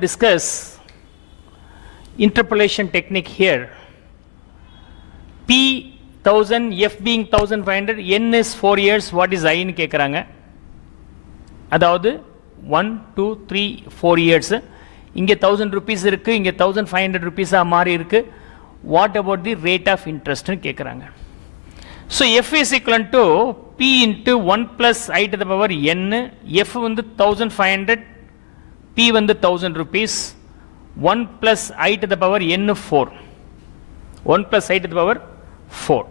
discuss interpolation technique here. P 1000, F being 1500, N is 4 years, what is I ன்னு கேட்குறாங்க. அதாவது 1, 2, 3, 4 years. இங்கே 1000 rupees இருக்கு, இங்கே 1500 rupees மாறி இருக்கு. What about the rate of interest ன்னு கேட்குறாங்க. So F is equal to P into 1 plus I to the power N. F வந்து 1500, P வந்து 1000 rupees. 1 plus I to the power N 4. 1 plus I to the power 4.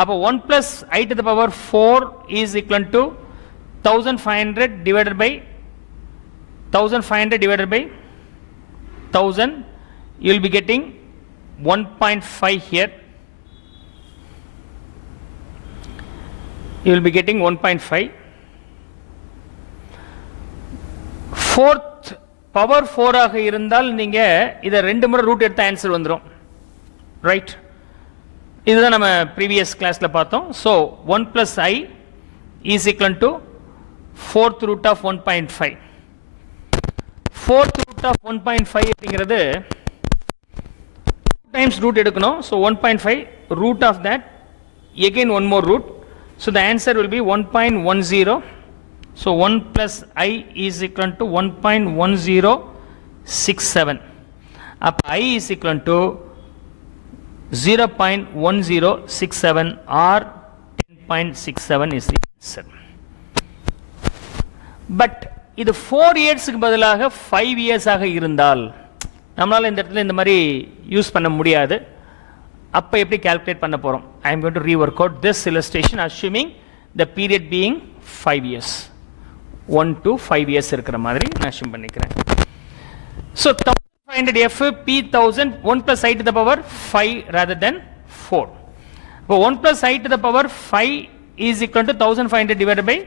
அப்போ 1 plus I to the power 4 is equal to 1500 divided by 1500 divided by 1000. You will be getting 1.5 here. You will be getting 1.5. Fourth power 4 ஆக இருந்தால் நீங்க இத ரெண்டு முறை root எடுத்த answer வந்துரும். Right? இதுதான் நம்ம previous classல பார்த்தோம். So 1 plus I is equal to 4th root of 1.5. 4th root of 1.5 அப்படிங்கிறது 2 times root எடுக்கணும். So 1.5 root of that, again one more root. So the answer will be 1.10. So 1 plus I is equal to 1.1067. Up I is equal to 0.1067 or 10.67 is the answer. But இது 4 இயர்ஸ்க்கு பதிலாக 5 years ஆக இருந்தால் நம்மளால இந்த இடத்துல இந்த மாதிரி யூஸ் பண்ண முடியாது. அப்ப எப்படி கால்குலேட் பண்ண போறோம்? I am going to rework out this illustration assuming the period being 5 years. 1 to 5 years இருக்கிற மாதிரி நான் assume பண்ணிக்கிறேன். So 1500 F P 1000 1 plus I to the power 5 rather than 4. So 1 plus I to the power 5 is equal to 1500 divided by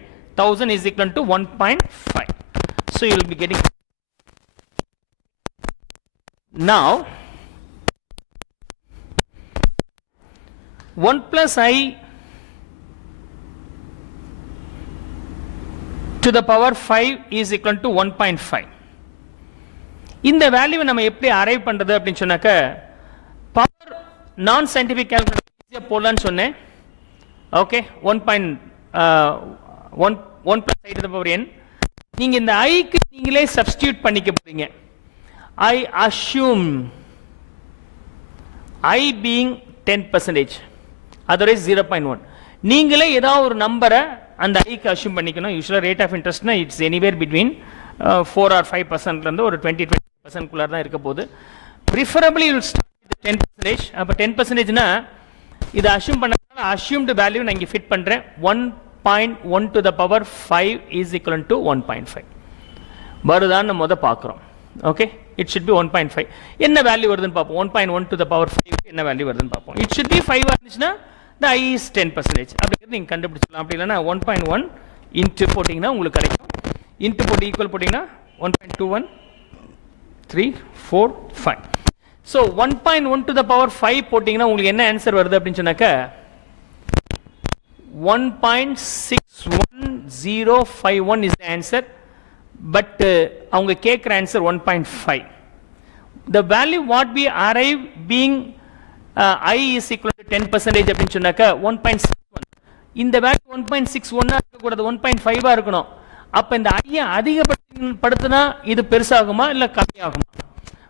1000 is equal to 1.5. So you will be getting. Now 1 plus I to the power 5 is equal to 1.5. இந்த வேல்யூவை நம்ம எப்படி arrive பண்றது அப்படின்னு சொன்னாக்க power நான் scientific calculation போடலாம்னு சொன்னேன். Okay 1 plus I to the power n. நீங்க இந்த ஐக்கு நீங்களே சப்ஸ்டிட்யூட் பண்ணிக்க போறீங்க. I assume I being 10%, otherwise 0.1. நீங்களே ஏதாவது ஒரு நம்பரை அந்த ஐக்கு அஷ்யூம் பண்ணிக்கணும். யூசுவலாக ரேட் ஆஃப் இன்ட்ரெஸ்ட்னா இட்ஸ் எனிவேர் பிட்வீன் 4 or 5%லேருந்து ஒரு 20% தான் இருக்க போகுது. Preferably you will start with 10%. அப்போ 10%னா இதை அஷ்யூம் பண்ணால் அஷ்யூம்டு வேல்யூ நான் இங்கே ஃபிட் பண்ணுறேன். 1.1 to the power 5 is equal to 1.5 வருதான்னு முத பார்க்குறோம். Okay, it should be 1.5. என்ன வேல்யூ வருதுன்னு பார்ப்போம். 1.1 to the power 5 என்ன வேல்யூ வருதுன்னு பார்ப்போம். இட் ஷுட் பி 5 இருந்துச்சுன்னா the I is 10%. அப்படிங்கிறது நீங்கள் கண்டுபிடிச்சிடலாம். அப்படி இல்லைன்னா 1.1 இன்ட்டு போட்டிங்கன்னா உங்களுக்கு கிடைக்கும். இன்ட்டு போட்டு ஈக்குவல் போட்டிங்கன்னா 1.21 3 4 5. ஸோ 1.1 to the power 5 போட்டிங்கன்னா உங்களுக்கு என்ன ஆன்சர் வருது அப்படின்னு சொன்னாக்க 1.61051 is the answer. பட் அவங்க கேட்குற answer 1.5. The value what we arrive being I is equal to 10% அப்படின்னு சொன்னாக்க 1.61. இந்த வேல்யூ 1.61 இருக்கக்கூடாது, 1.5 இருக்கணும். அப்ப இந்த ஐயை அதிகப்படுத்தினா இது பெருசாகுமா இல்ல கம்மியாகுமா?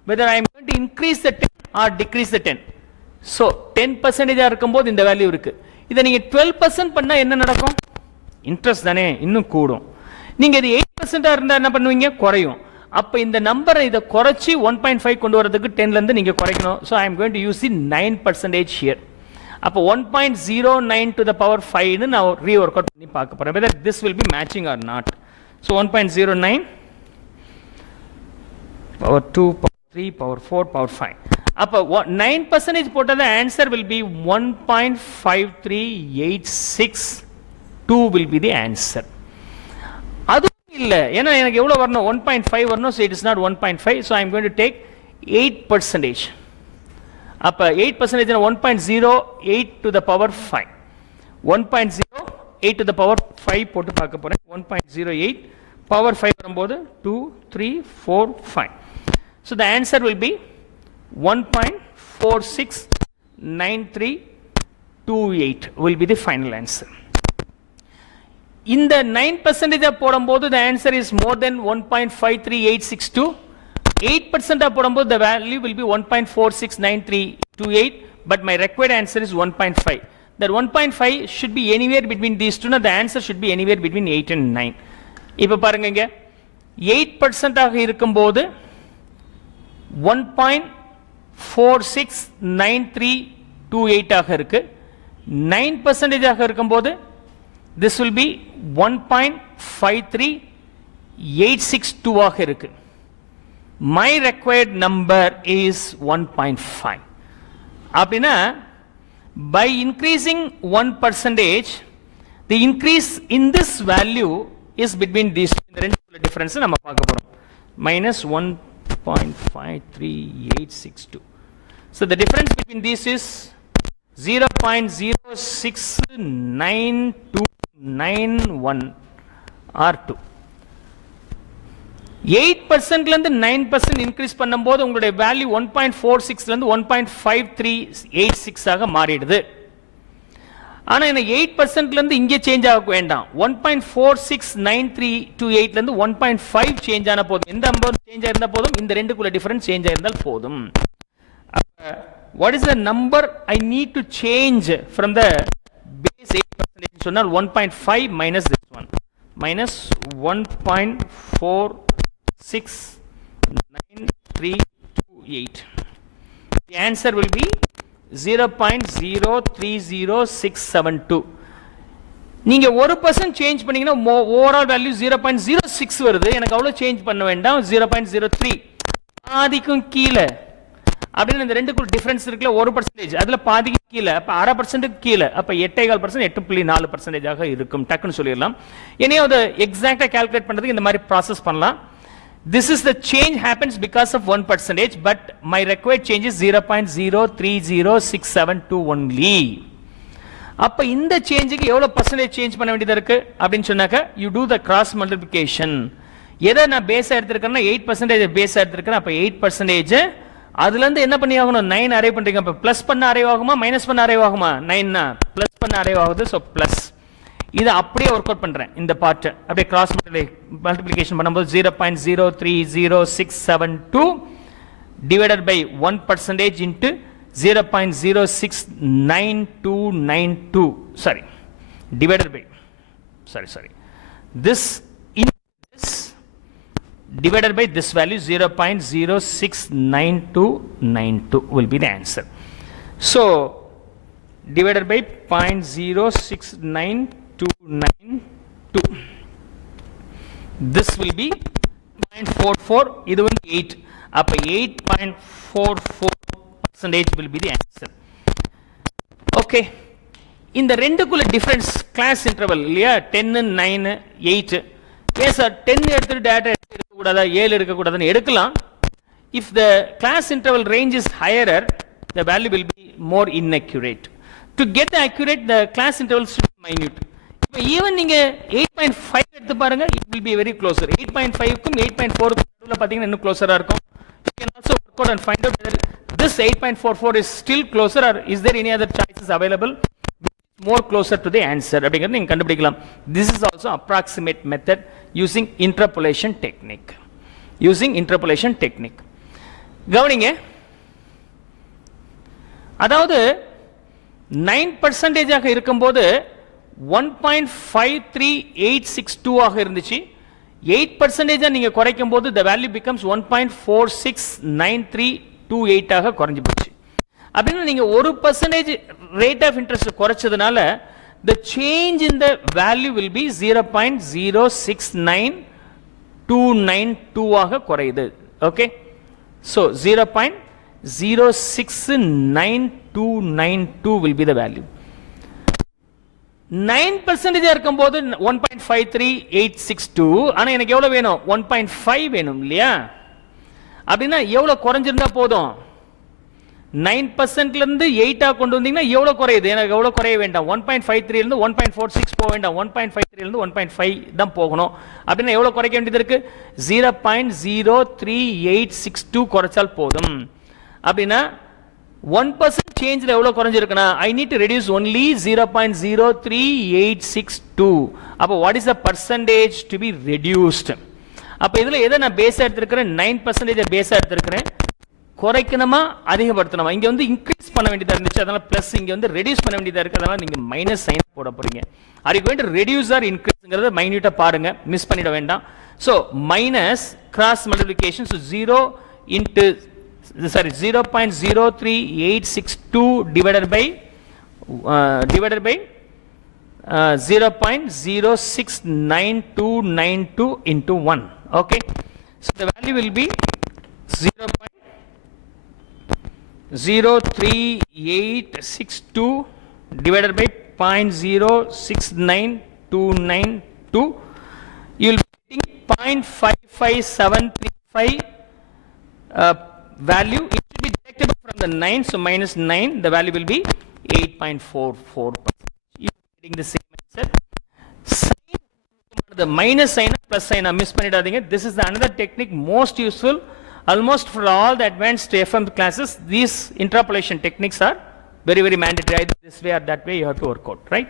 whether I am going to increase the 10 or decrease the 10. so 10% இருக்கும்போது இந்த வேல்யூ இருக்கு. இதை நீங்க 12% பண்ணா என்ன நடக்கும்? இன்ட்ரெஸ்ட் தானே இன்னும் கூடும். நீங்க இது 8% இருந்தா என்ன பண்ணுவீங்க? குறையும். அப்ப இந்த நம்பரை இதை குறைச்சி 1.5 கொண்டு வரதுக்கு 10ல இருந்து நீங்க குறைக்கணும். so I am going to use the 9% here. அப்ப 1.09 to the power 5 ன்னு நான் ரீவொர்க் அவுட் பண்ணி பார்க்க போறேன் whether this will be matching or not. so 1.09 power 2 power 3 power 4 power 5. அப்ப 9% போட்டத answer will be 1.5386. will be the answer. அது இல்ல, ஏன்னா எனக்கு எவ்வளவு வரணும்? 1.5 வரணும். so it is not 1.5. so I am going to take 8%. அப்ப 8% 1.08 to the power 5. 1.08 to the power 5 போட்டு பார்க்க போறேன். 1.08 power 5 வரும்போது 2 3 4 5. So the answer will be 1.469328 will be the final answer. In the 9% போடும்போது the answer is more than 1.53862. 8% போடும்போது the value will be 1.469328, but my required answer is 1.5. That 1.5 should be anywhere between these two. Now the answer should be anywhere between 8 and 9. இப்போ பாருங்க இங்க 8% ஆக இருக்கும்போது 1.469328 ஆக இருக்கு. 9% ஆக இருக்கும்போது this will be 1.53862 ஆக இருக்கு. My required number is 1.5. அப்படின்னா by increasing 1%, the increase in this value is between these two. இந்த ரெண்டு difference நம்ம பார்க்க போறோம். minus 1.53862. So the difference between these is 0.069291 or 2. 8% இருந்து 9% இன்க்ரீஸ் பண்ணும்போது உங்களுடைய வேல்யூ 1.46 இருந்து 1.5386 ஆக மாறிடுது. ஆனா என்ன 8% இருந்து இங்கே சேஞ்ச் ஆக வேண்டாம். 1.469328 இருந்து 1.5 சேஞ்ச் ஆன போதும். எந்த நம்பர் சேஞ்ச் ஆயிருந்தா போதும், இந்த ரெண்டுக்குள்ள டிஃபரன்ஸ் சேஞ்ச் ஆயிருந்தால் போதும். What is the number I need to change from the base 8% சொன்னால் 1.5 minus this one minus 1.469328. The answer will be 0.030672. நீங்க 1% சேஞ்ச் பண்ணீங்கன்னா ஓவரால் வேல்யூ 0.06 வருது. எனக்கு அவ்வளவு சேஞ்ச் பண்ண வேண்டாம். 0.03 பாதிக்கும் கீழே அப்படின்னு இந்த ரெண்டுக்குள்ள டிஃபரன்ஸ் இருக்குல்ல 1%, அதுல பாதிக்கு கீழே, அப்ப 0.5% கீழே, அப்ப 8.4% 8.4% ஆக இருக்கும். டக்குன்னு சொல்லிடலாம். எனியாவது எக்ஸாக்ட்டா கால்குலேட் பண்றதுக்கு இந்த மாதிரி ப்ராசஸ் பண்ணலாம். This is the change happens because of 1%, but my required change is 0.030672 only. அப்ப இந்த சேஞ்சுக்கு எவ்வளவு பர்சன்டேஜ் சேஞ்ச் பண்ண வேண்டியதா இருக்கு அப்படின்னு சொன்னாக்க you do the cross multiplication. எதை நான் பேஸா எடுத்திருக்கேன்னா 8% பேஸா எடுத்திருக்கேன். அப்ப 8% அதுல இருந்து என்ன பண்ணி ஆகணும், 9 அரே பண்றீங்க. அப்ப பிளஸ் பண்ண அரே ஆகுமா மைனஸ் பண்ண அரே ஆகுமா? 9 பிளஸ் பண்ண அரே ஆகுது. சோ பிளஸ் இத அப்படியே வொர்க் அவுட் பண்றேன். இந்த பார்ட் அப்படியே கிராஸ் மல்டிப்ளிகேஷன் பண்ணும்போது 0.030672 divided by 1% into 0.069292 sorry divided by this in this divided by this value 0.069292 will be the answer. So divided by 0.069292 this will be 0.44. இது வந்து 8. அப்ப 8.44% will be the answer. Okay, இந்த ரெண்டுக்குள்ள difference class interval இல்லையா, 10 9 8. ஏன் sir 10 எடுத்துட்டு data எடுக்க கூடாதா, 7 எடுக்க கூடாதுன்னு எடுக்கலாம். If the class interval range is higher, the value will be more inaccurate. To get the accurate, the class interval should be minute. இப்போ ஈவன் நீங்க 8.5 எடுத்து பாருங்க, it will be very closer. 8.5 க்கும் 8.4 க்கும் நடுவுல பாத்தீங்கன்னா இன்னும் க்ளோசரா இருக்கும். You can also work out and find out whether this 8.44 is still closer or is there any other choices available more closer to the answer அப்படிங்கறது நீங்க கண்டுபிடிக்கலாம். This is also approximate method using interpolation technique. கவனிங்க, அதாவது 9% ஆக இருக்கும்போது 1.53862 ஆக இருந்துச்சு. 8% நீங்க குறைக்கும் போது the value becomes 1.469328 ஆக குறைஞ்சு போச்சு. அப்படின்னா நீங்க 1% rate of interest குறைச்சதுனால the change in the value will be 0.069292 ஆக குறையுது. Okay, so 0.069292 will be the value. 9% இருக்கும்போது 1.53862, ஆனா எனக்கு எவ்வளவு வேணும், 1.5 வேணும் இல்லையா? அப்படின்னா எவ்வளவு குறைஞ்சிருந்தா போதும், 9% இருந்து 8 கொண்டு வந்தீங்கன்னா எவ்வளவு குறையுது? எனக்கு எவ்வளவு குறைய வேண்டாம், 1.53 இருந்து 1.46 போக வேண்டாம், 1.53 இருந்து 1.5 தான் போகணும். அப்படின்னா எவ்வளவு குறைக்க வேண்டியது இருக்கு? 0.03862 குறைச்சால் போதும். அப்படின்னா 1% சேஞ்சில் எவ்வளவு குறைஞ்சிருக்குன்னா I need to reduce only 0.03862. அப்போ what is the percentage to be reduced? அப்போ இதில் எதை நான் பேஸாக எடுத்திருக்கிறேன்? 9% பேஸாக எடுத்திருக்கிறேன். குறைக்கணுமா அதிகப்படுத்தணுமா? இங்கே வந்து இன்க்ரீஸ் பண்ண வேண்டியதாக இருந்துச்சு, அதனால் ப்ளஸ். இங்கே வந்து ரெடியூஸ் பண்ண வேண்டியதாக இருக்குது, அதனால் நீங்கள் மைனஸ் சைன் போட போகிறீங்க. Are you going to reduce or இன்க்ரீஸ்ங்கிறத மைன்யூட்டாக பாருங்கள், மிஸ் பண்ணிட வேண்டாம். So minus cross multiplication, so 0.03862 divided by 0.069292 into 1. Okay, so the value will be 0.03862 divided by 0.069292. You will be getting 0.55735 value. It should be deductible from the 9, so minus 9, the value will be 8.44%. You are getting the same answer. Sign, the minus sign plus sign, miss பண்ணிடாதீங்க. This is the another technique most useful. Almost for all the advanced FM classes, these interpolation techniques are very, very mandatory. Either this way or that way you have to work out, right?